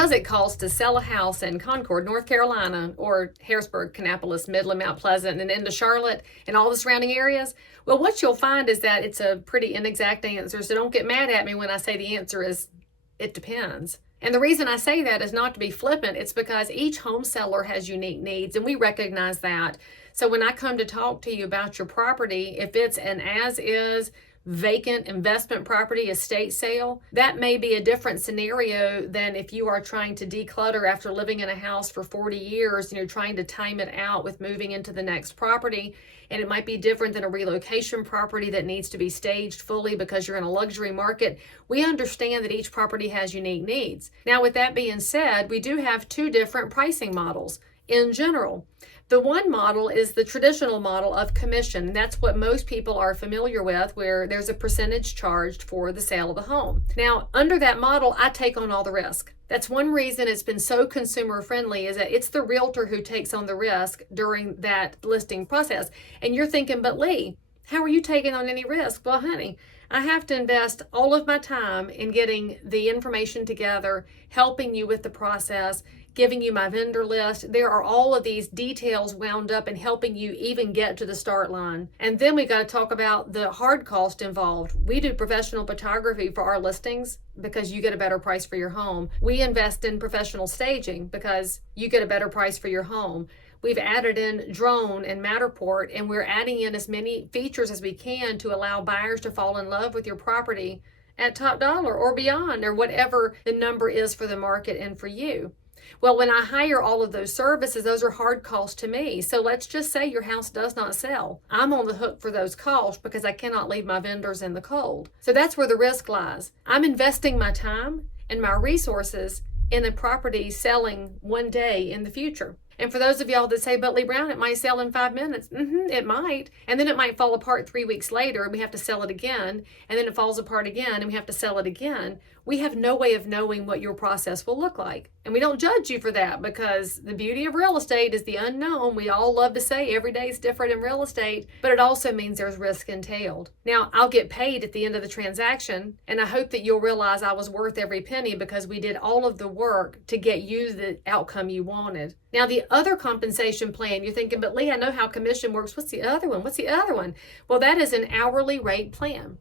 does it cost to sell a house in Concord, North Carolina, or Harrisburg, Kannapolis, Midland, Mount Pleasant, and into Charlotte and all the surrounding areas? Well, what you'll find is that it's a pretty inexact answer, so don't get mad at me when I say the answer is it depends. And the reason I say that is not to be flippant. It's because each home seller has unique needs, and we recognize that. So when I come to talk to you about your property, if it's an as-is, vacant investment property estate sale, that may be a different scenario than if you are trying to declutter after living in a house for 40 years and you're trying to time it out with moving into the next property. And it might be different than a relocation property that needs to be staged fully because you're in a luxury market. We understand that each property has unique needs. Now, with that being said, we do have two different pricing models in general. The one model is the traditional model of commission. That's what most people are familiar with, where there's a percentage charged for the sale of the home. Now, under that model, I take on all the risk. That's one reason it's been so consumer friendly, is that it's the realtor who takes on the risk during that listing process. And you're thinking, but Lee, how are you taking on any risk? Well, honey, I have to invest all of my time in getting the information together, helping you with the process, giving you my vendor list. There are all of these details wound up in helping you even get to the start line. And then we got to talk about the hard cost involved. We do professional photography for our listings because you get a better price for your home. We invest in professional staging because you get a better price for your home. We've added in drone and Matterport, and we're adding in as many features as we can to allow buyers to fall in love with your property at top dollar or beyond, or whatever the number is for the market and for you. Well, when I hire all of those services, those are hard costs to me. So let's just say your house does not sell. I'm on the hook for those costs because I cannot leave my vendors in the cold. So that's where the risk lies. I'm investing my time and my resources in a property selling one day in the future. And for those of y'all that say, but Lee Brown, it might sell in 5 minutes. It might. And then it might fall apart 3 weeks later and we have to sell it again. And then it falls apart again and we have to sell it again. We have no way of knowing what your process will look like. And we don't judge you for that, because the beauty of real estate is the unknown. We all love to say every day is different in real estate, but it also means there's risk entailed. Now, I'll get paid at the end of the transaction, and I hope that you'll realize I was worth every penny because we did all of the work to get you the outcome you wanted. Now, the other compensation plan, you're thinking, but Lee, I know how commission works. What's the other one? What's the other one? Well, that is an hourly rate plan.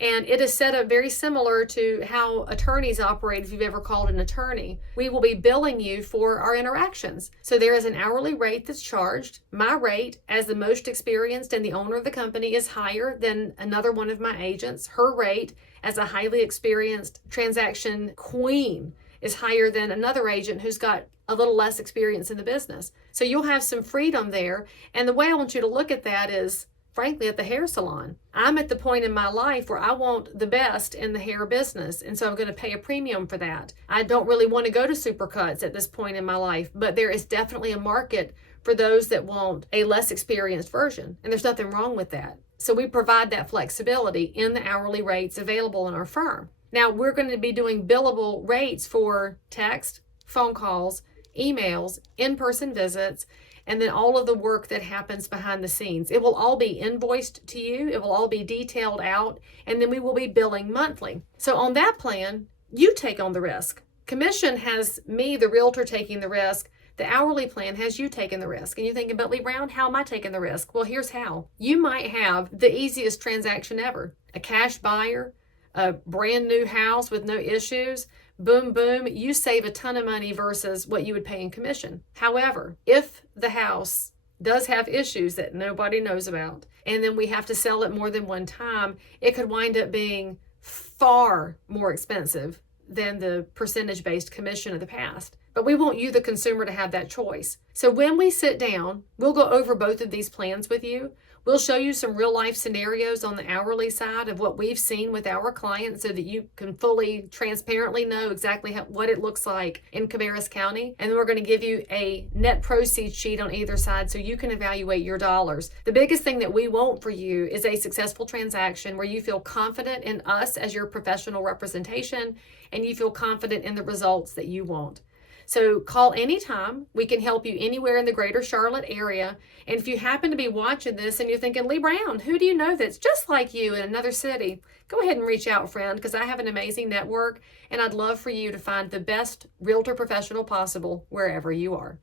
And it is set up very similar to how attorneys operate. If you've ever called an attorney, we will be billing you for our interactions. So there is an hourly rate that's charged. My rate, as the most experienced and the owner of the company, is higher than another one of my agents. Her rate, as a highly experienced transaction queen, is higher than another agent who's got a little less experience in the business. So you'll have some freedom there. And the way I want you to look at that is, frankly, at the hair salon. I'm at the point in my life where I want the best in the hair business, and so I'm going to pay a premium for that. I don't really want to go to Supercuts at this point in my life, but there is definitely a market for those that want a less experienced version, and there's nothing wrong with that. So we provide that flexibility in the hourly rates available in our firm. Now, we're going to be doing billable rates for text, phone calls, emails, in-person visits, and then all of the work that happens behind the scenes. It will all be invoiced to you. It will all be detailed out, and then we will be billing monthly. So on that plan, you take on the risk. Commission has me, the realtor, taking the risk. The hourly plan has you taking the risk. And you're thinking, but Lee Brown, how am I taking the risk? Well, here's how. You might have the easiest transaction ever. A cash buyer, a brand new house with no issues. Boom, boom, you save a ton of money versus what you would pay in commission. However, if the house does have issues that nobody knows about, and then we have to sell it more than one time, it could wind up being far more expensive than the percentage-based commission of the past. But we want you, the consumer, to have that choice. So when we sit down, we'll go over both of these plans with you. We'll show you some real life scenarios on the hourly side of what we've seen with our clients so that you can fully, transparently know exactly what it looks like in Cabarrus County. And then we're going to give you a net proceeds sheet on either side so you can evaluate your dollars. The biggest thing that we want for you is a successful transaction where you feel confident in us as your professional representation and you feel confident in the results that you want. So call anytime. We can help you anywhere in the greater Charlotte area. And if you happen to be watching this and you're thinking, Lee Brown, who do you know that's just like you in another city? Go ahead and reach out, friend, because I have an amazing network and I'd love for you to find the best realtor professional possible wherever you are.